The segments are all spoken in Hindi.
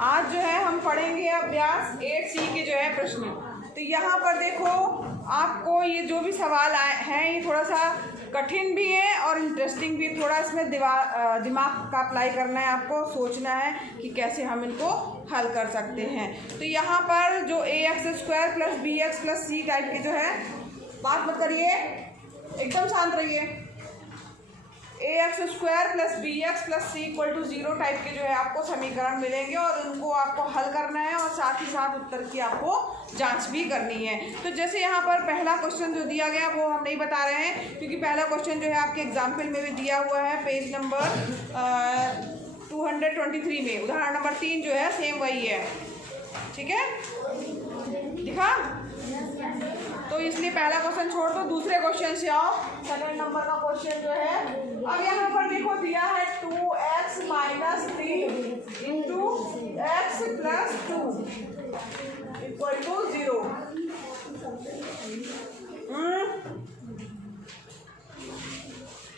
आज जो है हम पढ़ेंगे अभ्यास 8C के जो है प्रश्न। तो यहाँ पर देखो आपको ये जो भी सवाल आए हैं ये थोड़ा सा कठिन भी है और इंटरेस्टिंग भी। थोड़ा इसमें दिमाग का अप्लाई करना है, आपको सोचना है कि कैसे हम इनको हल कर सकते हैं। तो यहाँ पर जो ax² + bx + c टाइप के जो है, बात मत करिए, एकदम शांत रहिए। ax² + bx + c = 0 टाइप के जो है आपको समीकरण मिलेंगे और उनको आपको हल करना है और साथ ही साथ उत्तर की आपको जांच भी करनी है। तो जैसे यहाँ पर पहला क्वेश्चन जो दिया गया वो हम नहीं बता रहे हैं, क्योंकि पहला क्वेश्चन जो है आपके एग्जाम्पल में भी दिया हुआ है, पेज नंबर 223 में उदाहरण नंबर 3 जो है सेम वही है। ठीक है, दिखा? तो इसलिए पहला क्वेश्चन छोड़ दो, दूसरे क्वेश्चन से आओ। सेकंड नंबर का क्वेश्चन जो है, अब यहाँ पर देखो दिया है 2x - 3 × x + 2 = 0।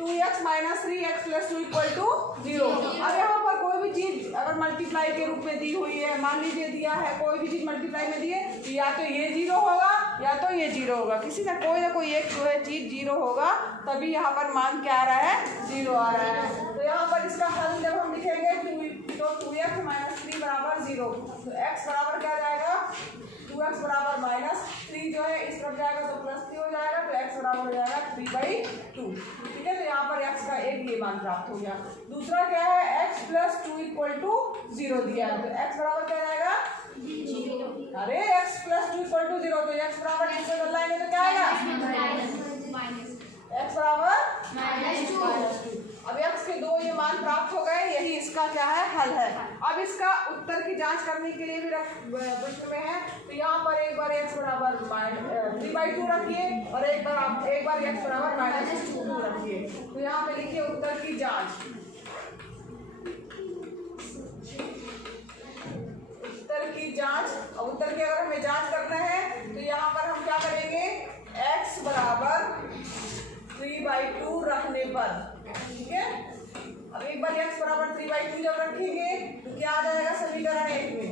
2x - 3x + 2 = 0। अब यहाँ पर कोई भी चीज़ अगर मल्टीप्लाई के रूप में दी हुई है, मान लीजिए दिया है कोई भी चीज़ मल्टीप्लाई में दी है, तो या तो ये 0 होगा या तो ये 0 होगा, किसी ना कोई एक जो है चीज़ 0 होगा, तभी यहाँ पर मान क्या आ रहा है, 0 आ रहा है। तो यहाँ पर इसका हल जब हम लिखेंगे तो 2x - 3 = 0, तो x बराबर क्या जाएगा, 2x = -3 जो है इस तरफ जाएगा तो +3 हो जाएगा, तो x बराबर हो जाएगा 3/2। ठीक है, तो यहाँ पर x का एक ये मान प्राप्त हो गया। दूसरा क्या है, x + 2 = 0 दिया है, तो x बराबर क्या जाएगा, 0। अरे x + 2 = 0, तो x बराबर इसमें बदलाएंगे तो क्या आएगा, x बराबर -2। अब x के 2 ये मान प्राप्त हो गए, यही इसका क्या है, हल है। अब इसका उत्तर की जांच करने के लिए भी प्रश्न में है, तो यहाँ पर एक बार x बराबर 3/2 रखिए और एक बार x बराबर -2 रखिए। तो यहाँ पे लिखिए उत्तर की जांच। उत्तर की जांच, और उत्तर की अगर हमें जांच करना है तो यहाँ पर हम क्या करेंगे, x बराबर 3/2 रखने पर, ठीक है। अब एक बार x बराबर 3/2 जब रखेंगे तो क्या आ जाएगा समीकरण 1 में,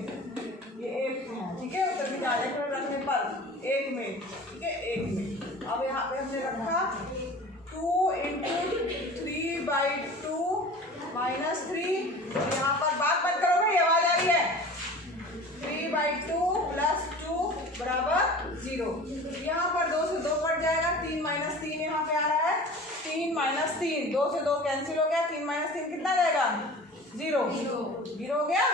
ये 1 में, ठीक है। उत्तर की जांच रखने पर 1 में, ठीक है, 1 में। अब यहाँ पे हमने रखा 2 × 3/2 - 3, और यहाँ पर बात बंद करो भाई, आवाज आ रही है, 3/2 + 2 = 0। यहाँ पर 2 से 2 कट जाएगा, 3 - 3 यहाँ पे आ रहा है, 3 - 3, 2 से 2 कैंसिल हो गया, 3 - 3 कितना जाएगा, 0 हो गया,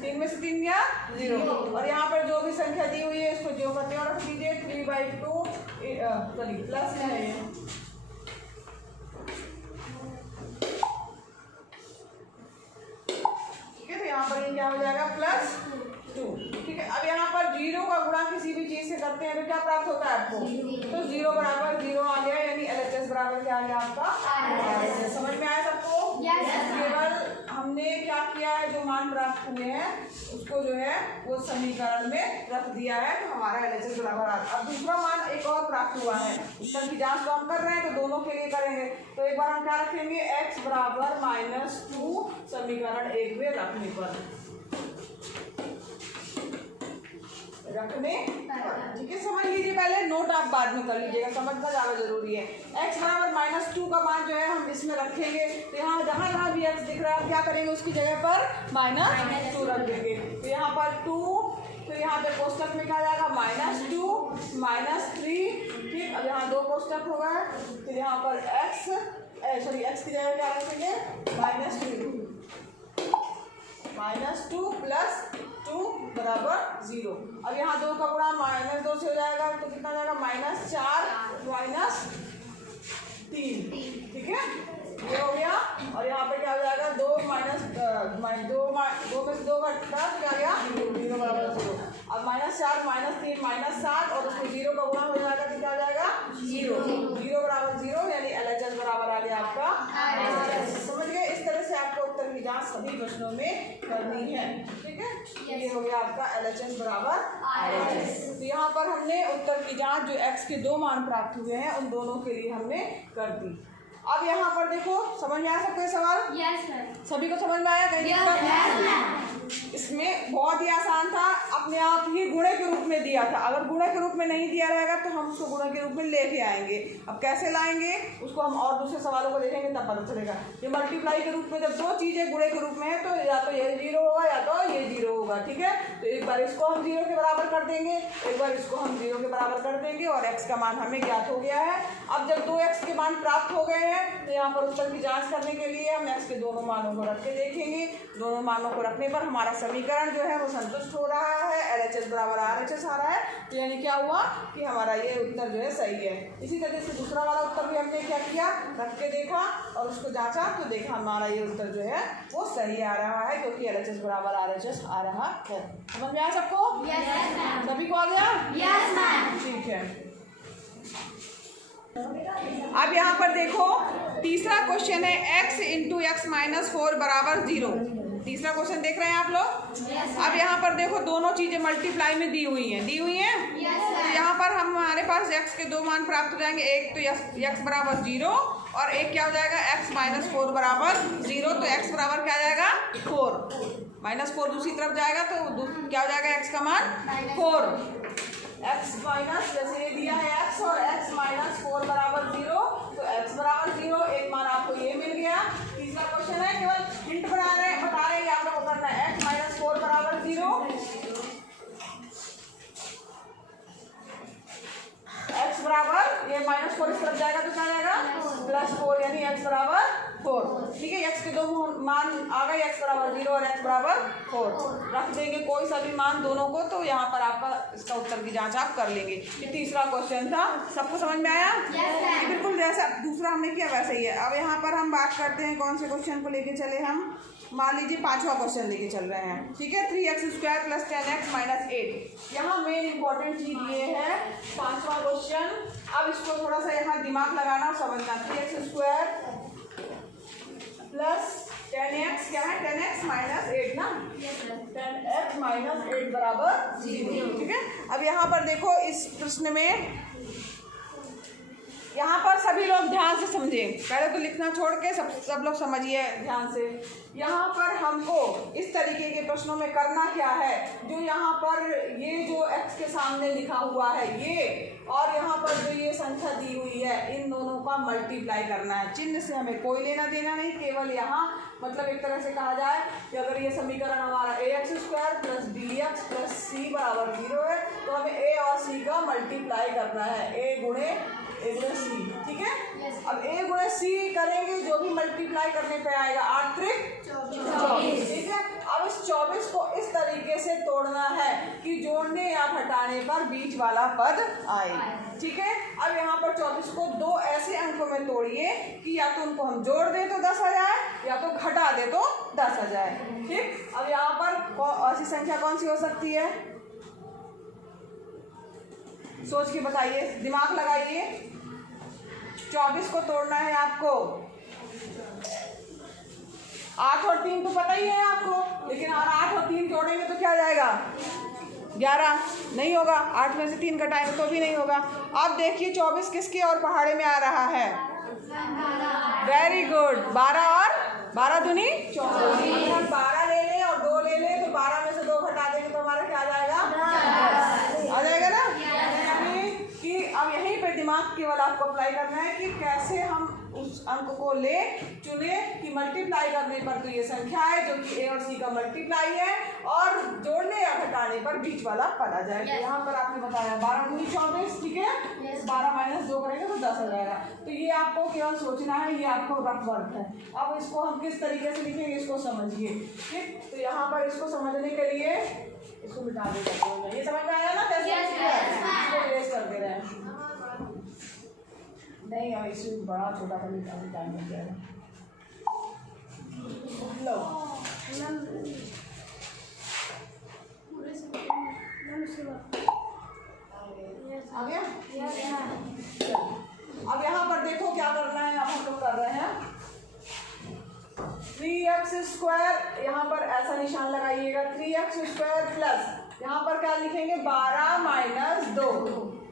3 में से 3 गया 0। और यहाँ पर जो भी संख्या दी हुई है इसको जो करते हैं रख दीजिए, 3/2 प्लस में है, ठीक है। तो यहाँ पर ये क्या हो जाएगा, +2, ठीक है। अब यहाँ पर 0 का गुणा किसी भी चीज से करते हैं तो क्या प्राप्त होता है आपको, तो 0 बराबर 0 आ गया, यानी LHS बराबर क्या आ गया आपका, समझ में आया सबको? केवल हमने क्या किया है, जो मान प्राप्त हुए हैं उसको जो है वो समीकरण में रख दिया है, तो हमारा LHS बराबर आ गया। अब दूसरा मान एक और प्राप्त हुआ है, उत्तर की जांच तो हम कर रहे हैं तो दोनों के लिए करेंगे। तो एक बार हम क्या रखेंगे, x बराबर -2 समीकरण 1 में रखने पर, ठीक है। समझ लीजिए, पहले नोट आप बाद में कर लीजिएगा, समझना ज़्यादा जरूरी है। x बराबर -2 का मान जो है हम इसमें रखेंगे, तो यहाँ जहाँ भी x दिख रहा है क्या करेंगे, उसकी जगह पर -2 रख देंगे। तो यहाँ पर 2, तो यहाँ पे कोष्टक में क्या जाएगा, -2 -3, ठीक। अब यहाँ 2 कोष्टक हो गए, फिर यहाँ पर x की जगह क्या रखेंगे, -2 + 2 = 0। अब यहाँ 2 का गुणा -2 से हो जाएगा, तो कितना जाएगा, -4 -3, ठीक है, ये हो गया। और यहाँ पे क्या हो जाएगा, 2 में से 2 घटता तो क्या गया, 0 बराबर 0। अब -4 -3 -7 और उसको 0 का गुणा हो जाएगा तो क्या हो जाएगा, 0 बराबर 0, यानी LHS बराबर आ गया आपका। समझ गए? इस तरह से आपको उत्तर की जांच सभी प्रश्नों में करनी है, ठीक है। ये हो गया आपका LHS बराबर RHS। तो यहाँ पर हमने उत्तर की जांच जो x के 2 मान प्राप्त हुए हैं उन दोनों के लिए हमने कर दी। अब यहाँ पर देखो, समझ में आया सबको ये सवाल? Yes sir. सभी को समझ में आया? कहीं इसमें अपने आप ही गुणे के रूप में दिया था। अगर गुणे के रूप में नहीं दिया रहेगा तो हम उसको गुणे के रूप में लेके आएंगे। अब कैसे लाएंगे उसको हम और दूसरे सवालों को देखेंगे तब पता चलेगा। ये मल्टीप्लाई के रूप में जब दो चीज़ें गुणे के रूप में है तो या तो ये 0 होगा या तो ये 0 होगा। ठीक है, तो एक बार इसको हम 0 के बराबर कर देंगे, एक बार इसको हम 0 के बराबर कर देंगे और x का मान हमें ज्ञात हो गया है। अब जब 2x के मान प्राप्त हो गए हैं तो यहाँ पर उत्तर की जाँच करने के लिए हम x के दोनों मानों को रख के देखेंगे। दोनों मानों को रखने पर हमारा समीकरण जो है वो संतुष्ट हो रहा है, LHS बराबर RHS आ रहा है। तो यानी क्या हुआ कि हमारा ये उत्तर जो है सही है। इसी तरह से दूसरा वाला उत्तर भी हमने क्या किया, रख के देखा और उसको जांचा तो देखा हमारा ये उत्तर जो है वो सही आ रहा है, क्योंकि LHS बराबर RHS आ रहा है। समझ में आया सबको? yes, सभी को आ गया? yes, ठीक है। अब यहाँ पर देखो तीसरा क्वेश्चन है x इंटू एक्स माइनस 4 बराबर 0। तीसरा क्वेश्चन देख रहे हैं आप लोग? अब यहाँ पर देखो दोनों चीजें मल्टीप्लाई में दी हुई हैं तो यहाँ पर हमारे पास x के दो मान प्राप्त हो जाएंगे। एक तो x बराबर 0 और एक क्या हो जाएगा x माइनस 4 बराबर 0। तो x बराबर क्या आ जाएगा 4, माइनस 4 दूसरी तरफ जाएगा तो क्या हो जाएगा x का मान 4। x माइनस जैसे ये दिया है x और x माइनस 4 बराबर 0, तो x बराबर 0 एक मान आपको ये मिल गया। तीसरा क्वेश्चन है, केवल हिंट बता रहे हैं आप लोग को करना है। x माइनस 4 बराबर 0, x बराबर ये माइनस 4 इस तरफ जाएगा तो क्या जाएगा प्लस 4, यानी x बराबर 4। ठीक है, x के दो मान आ गए, x बराबर 0 और x बराबर 4 रख देंगे कोई सा भी मान दोनों को, तो यहाँ पर आपका इसका उत्तर की जांच आप कर लेंगे। ये तीसरा क्वेश्चन था, सबको समझ में आया? yes, बिल्कुल जैसा दूसरा हमने किया वैसे ही है। अब यहाँ पर हम बात करते हैं कौन से क्वेश्चन को लेके चले हम। मान लीजिए पांचवा क्वेश्चन लेके चल रहे हैं। ठीक है, 3x² प्लस 10x माइनस 8। यहाँ मेन इंपॉर्टेंट चीज ये है पांचवा क्वेश्चन। अब इसको थोड़ा सा यहाँ दिमाग लगाना और समझना। 3x² प्लस 10x क्या है 10x माइनस 8 ना, 10x माइनस 8 बराबर 0। ठीक है, अब यहाँ पर देखो इस प्रश्न में यहाँ पर सभी लोग ध्यान से समझें, पहले तो लिखना छोड़ के सब लोग समझिए ध्यान से। यहाँ पर हमको इस तरीके के प्रश्नों में करना क्या है, जो यहाँ पर ये जो x के सामने लिखा हुआ है ये और यहाँ पर जो ये संख्या दी हुई है इन दोनों का मल्टीप्लाई करना है। चिन्ह से हमें कोई लेना देना नहीं, केवल यहाँ मतलब एक तरह से कहा जाए कि अगर ये समीकरण हमारा ax² plus bx plus c बराबर 0 है तो हमें a और c का मल्टीप्लाई करना है, a गुणे c। ठीक है, अब a गुणे c करेंगे, जो भी मल्टीप्लाई करने पे आएगा 8 त्रिक 24। ठीक है, अब इस 24 को इस तरीके से तोड़ना है कि जोड़ने या घटाने पर बीच वाला पद आए। ठीक है, अब यहाँ पर 24 को दो ऐसे अंकों में तोड़िए कि या तो उनको हम जोड़ दें तो 10 आ जाए या तो घटा दे तो 10 आ जाए। ठीक, अब यहाँ पर ऐसी संख्या कौन सी हो सकती है, सोच के बताइए, दिमाग लगाइए। 24 को तोड़ना है आपको, 8 और 3 तो पता ही है आपको, लेकिन और 8 और 3 जोड़ेंगे तो क्या जाएगा 11, नहीं होगा। 8 में से 3 घटाएंगे तो भी नहीं होगा। अब देखिए 24 किसके और पहाड़े में आ रहा है, वेरी गुड, 12 और 12 दूनी 24। 12 ले लें और 2 ले लें तो 12 में से 2 घटा देंगे तो हमारा क्या आ जाएगा आ जाएगा ना। कि अब यहीं पे दिमाग केवल आपको अप्लाई करना है कि कैसे हम उस अंक को ले चुने कि मल्टीप्लाई करने पर तो ये संख्या है जो कि a और c का मल्टीप्लाई है और जोड़ने या घटाने पर बीच वाला पद आ जाएगा। यहाँ पर आपने बताया 12 दूनी 24। ठीक है, 12 माइनस 2 करेंगे तो 10 हो जाएगा। तो ये आपको केवल सोचना है, ये आपको रफ वर्क है। अब इसको हम किस तरीके से लिखेंगे इसको समझिए। ठीक, तो यहाँ पर इसको समझने के लिए इसको मिटा देगा। ये समझ में आया ना कैसे इसको इरेज कर दे रहे हैं। नहीं अब इसमें बड़ा छोटा सा निकालने टाइम लग जाएगा। लो आ गया। अब यहाँ पर देखो क्या करना है, अब हम लोग कर रहे हैं 3x², यहाँ पर ऐसा निशान लगाइएगा 3x² प्लस यहाँ पर क्या लिखेंगे 12 माइनस 2।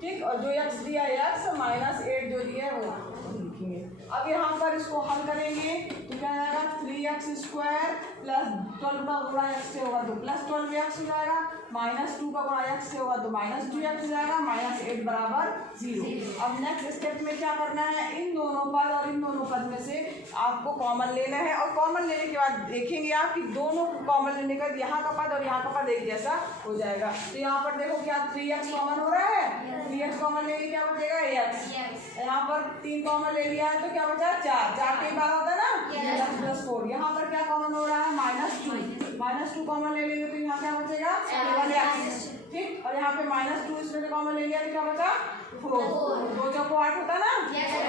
ठीक, और जो x दिया है x माइनस 8 जो दिया है वो लिखेंगे। अब यहाँ पर इसको हल करेंगे तो क्या आएगा 3x² प्लस 12 का गुणा x से होगा तो प्लस 12x हो जाएगा, -2 का गुणा x से होगा तो -2x हो जाएगा, -8 बराबर 0। अब नेक्स्ट स्टेप में क्या करना है, इन दोनों पद और इन दोनों पद में से आपको कॉमन लेना है, और कॉमन लेने के बाद देखेंगे आप कि दोनों कॉमन लेने के बाद यहाँ का पद और यहाँ का पद एक जैसा हो जाएगा। तो यहाँ पर देखो क्या 3x कॉमन हो रहा है, 3x कॉमन लेंगे क्या बचेगा x, यहाँ पर 3 कॉमन ले लिया है तो क्या बचा 4, 4 के बार होता है ना प्लस 4। यहाँ पर क्या कॉमन हो रहा है -2 कॉमन ले लेंगे तो यहाँ क्या बचेगा केवल x, ठीक। और यहाँ पे -2 इसमें से कॉमन ले लिया तो क्या बचा 4, 2 चौको 8 होता है ना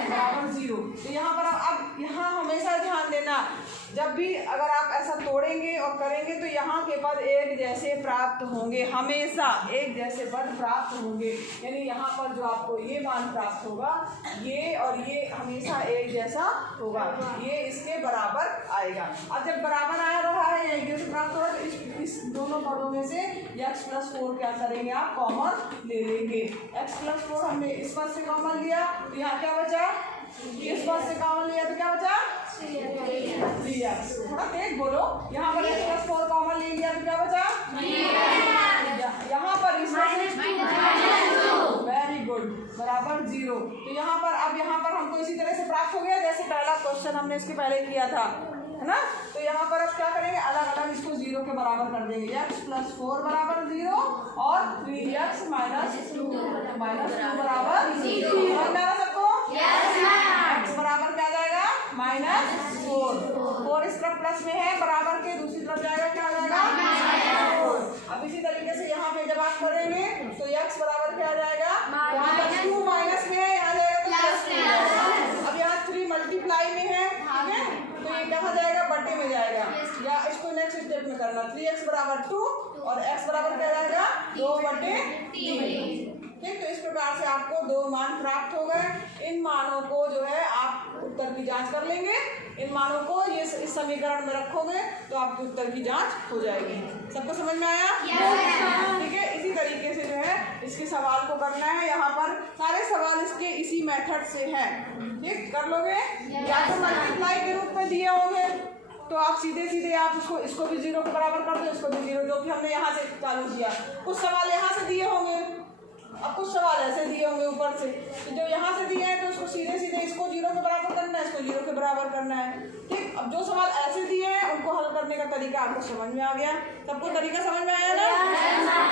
बराबर 0। तो यहाँ पर अब यहाँ हमेशा ध्यान देना, जब भी अगर आप ऐसा तोड़ेंगे और करेंगे तो यहाँ के पद एक जैसे प्राप्त होंगे, हमेशा एक जैसे पद प्राप्त होंगे। यानी यहाँ पर जो आपको ये मान प्राप्त होगा ये और ये हमेशा एक जैसा होगा, ये इसके बराबर आएगा। अब जब बराबर आ रहा है एक जैसे प्राप्त होगा तो इस दोनों पदों में से x+4 क्या करेंगे आप कॉमन ले लेंगे। x+4 हमने इस पद से कॉमन लिया तो यहाँ क्या बचा, इस पद से कॉमन लिया तो क्या बचा 3x। थोड़ा तेज बोलो, यहाँ पर x+4 कॉमन ले लिया तो क्या बचा, यहाँ पर इस वेरी गुड बराबर 0। तो यहाँ पर अब यहाँ पर हमको इसी तरह से प्राप्त हो गया जैसे पहला क्वेश्चन हमने इसके पहले किया था, है ना। तो यहाँ पर अब क्या करेंगे, अलग अलग इसको 0 के बराबर कर देंगे, x+4 बराबर 0 और 3x - 2 बराबर 0। समझ में आ रहा सबको, x बराबर क्या जाएगा -4 इस तरफ प्लस में है बराबर के, दूसरी तरफ जाएगा क्या आ जाएगा -4। अब इसी तरीके से यहाँ पे जब आप करेंगे तो x बराबर क्या आ जाएगा, यहाँ पर 2 माइनस में है, यहाँ जाएगा तो प्लस। अब यहाँ 3 मल्टीप्लाई में है, ठीक है, तो ये कहाँ जाएगा बटे में जाएगा, या इसको नेक्स्ट स्टेप में करना 3x बराबर 2 और x बराबर क्या जाएगा 2/3। ठीक, तो इस प्रकार से आपको 2 मान प्राप्त हो गए। इन मानों को जो है आप उत्तर की जांच कर लेंगे, इन मानों को ये इस समीकरण में रखोगे तो आपके उत्तर की जांच हो जाएगी। सबको समझ में आया? ठीक है, इसी तरीके से जो है इसके सवाल को करना है। यहाँ पर सारे सवाल इसके इसी मेथड से हैं, ठीक, कर लोगे। या तो मल्टीप्लाई के रूप में दिए होंगे तो आप सीधे सीधे आप इसको भी 0 के बराबर कर दो, इसको भी 0, जो कि हमने यहाँ से चालू किया। कुछ सवाल यहाँ से दिए होंगे, अब कुछ सवाल ऐसे दिए होंगे ऊपर से, तो जो यहाँ से दिए हैं तो उसको सीधे सीधे इसको 0 के बराबर करना है, इसको 0 के बराबर करना है, ठीक। अब जो सवाल ऐसे दिए हैं उनको हल करने का तरीका आपको समझ में आ गया, सबको तरीका समझ में आया ना?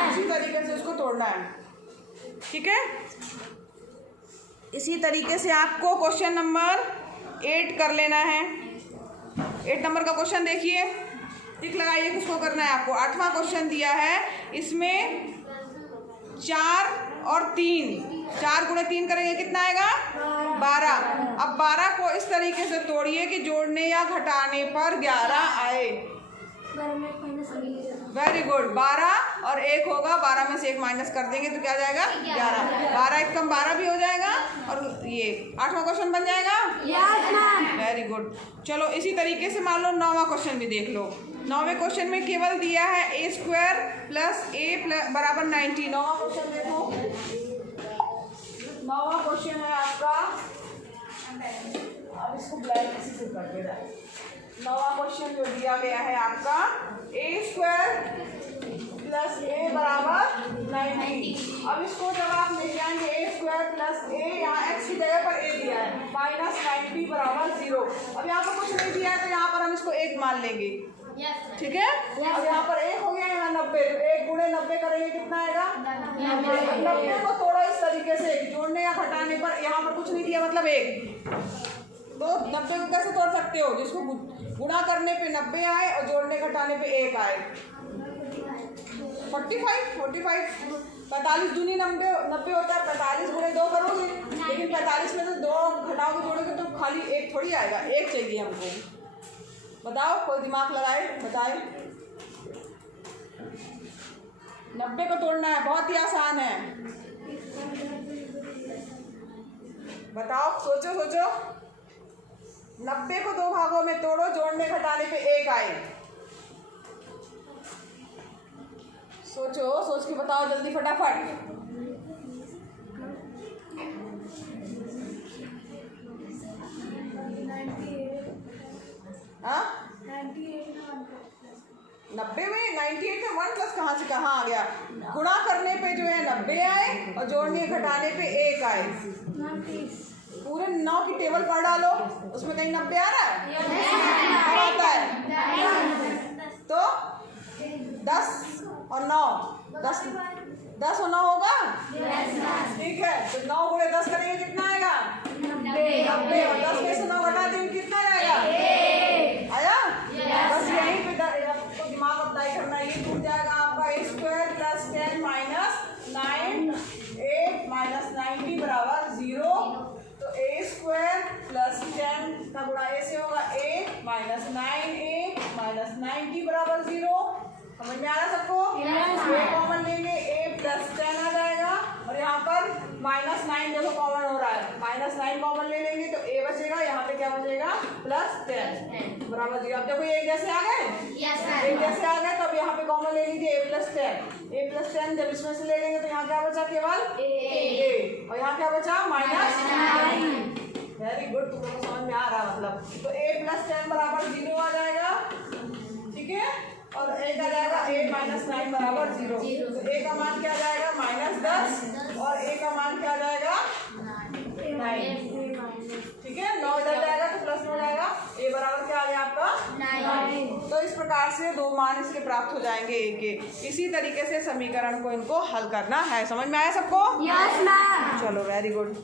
इसी तरीके से उसको तोड़ना है, ठीक है। इसी तरीके से आपको क्वेश्चन नंबर 8 कर लेना है। 8 नंबर का क्वेश्चन देखिए, टिक लगाइए किसको करना है आपको। 8वां क्वेश्चन दिया है, इसमें 4 और 3, 4 गुणे 3 करेंगे कितना आएगा 12। अब 12 को इस तरीके से तोड़िए कि जोड़ने या घटाने पर 11 आए। वेरी गुड, 12 और 1 होगा, 12 में से 1 माइनस कर देंगे तो क्या जाएगा 11। 12 1 कम 12 भी हो जाएगा और ये 8वां क्वेश्चन बन जाएगा। वेरी गुड, चलो इसी तरीके से मान लो 9वां क्वेश्चन भी देख लो। 9वें क्वेश्चन में केवल दिया है a² + a बराबर 90। 9वां क्वेश्चन देखो, 9वां क्वेश्चन है आपका, अब इसको ब्लैक किसी से कर दे रहा है। 9वां क्वेश्चन जो दिया गया है आपका a² + a बराबर 90। अब इसको जब आप ले जाएंगे a² + a, यहाँ x की जगह पर a दिया है, -90 बराबर 0। अब यहाँ पर कुछ नहीं दिया है तो यहाँ पर हम इसको 1 मान लेंगे, ठीक है। अब यहाँ पर 1 हो गया, यहाँ 90, तो 1 गुणे 90 करेंगे कितना आएगा 90 को तोड़ो इस तरीके से, जोड़ने या घटाने पर यहाँ पर कुछ नहीं दिया मतलब 1, तो 90 को कैसे तोड़ सकते हो, जिसको गुणा करने पे 90 आए और जोड़ने घटाने पे 1 आए। 45 दूनी 90 होता है, 45 गुणे 2 करोगे, लेकिन 45 में से 2 घटाओगे जोड़ोगे तो खाली 1 थोड़ी आएगा, 1 चाहिए हमको। बताओ, कोई दिमाग लगाए, बताए। 90 को तोड़ना है, बहुत ही आसान है, बताओ, सोचो सोचो। 90 को 2 भागों में तोड़ो, जोड़ने घटाने पे 1 आए। सोचो, सोच के बताओ जल्दी फटाफट। हाँ, 90 में 98 में 1 प्लस कहाँ से कहाँ आ गया? गुणा करने पे जो है 90 आए और जोड़ने घटाने पे 1 आए। पूरे 9 की टेबल पढ़ डालो, उसमें कहीं 90 आ रहा है? क्या आता है? तो 10 और 9, 10 और 9 होगा? ठीक है, तो 9 गुणे 10 करेंगे कितना आएगा? 90। और 10 में से 9 घटा देंगे कितना आएगा? आया? बस यहीं पे तो दिमाग अप्लाई करना है। ये टूट जाएगा आपका a square plus 10 minus 9 8 minus 90 बराबर 0। तो a स्क्वायर प्लस 10 का गुणा a से होगा 8 माइनस 9a माइनस 90 बराबर 0। समझ में आ रहा सबको? a कॉमन लेंगे a प्लस 10 आ जाएगा और यहाँ पर माइनस 9 देखो कॉमन हो रहा है, माइनस 9 कॉमन ले लेंगे तो a बचेगा, यहाँ पे क्या बचेगा? प्लस 10 बराबर 0। अब देखो ये जैसे आ गए, एक जैसे आ गए तो अब यहाँ पे कॉमन ले लीजिए a प्लस 10 जब इसमें से ले लेंगे तो यहाँ क्या बचा? केवल a और यहाँ क्या बचा? माइनस 9। वेरी गुड, तुम लोगों को समझ में आ रहा है मतलब। तो a प्लस 10 बराबर 0 आ जाएगा, ठीक है, और a का जाएगा a माइनस 9 बराबर 0। तो a का मान क्या जाएगा? -10 और a का मान क्या जाएगा? 9। ठीक है, 9 इधर जाएगा तो प्लस में हो जाएगा, a बराबर क्या आ गया आपका? 9। तो इस प्रकार से दो मान इसके प्राप्त हो जाएंगे a के। इसी तरीके से समीकरण को इनको हल करना है। समझ में आया सबको? Yes ma'am. चलो वेरी गुड।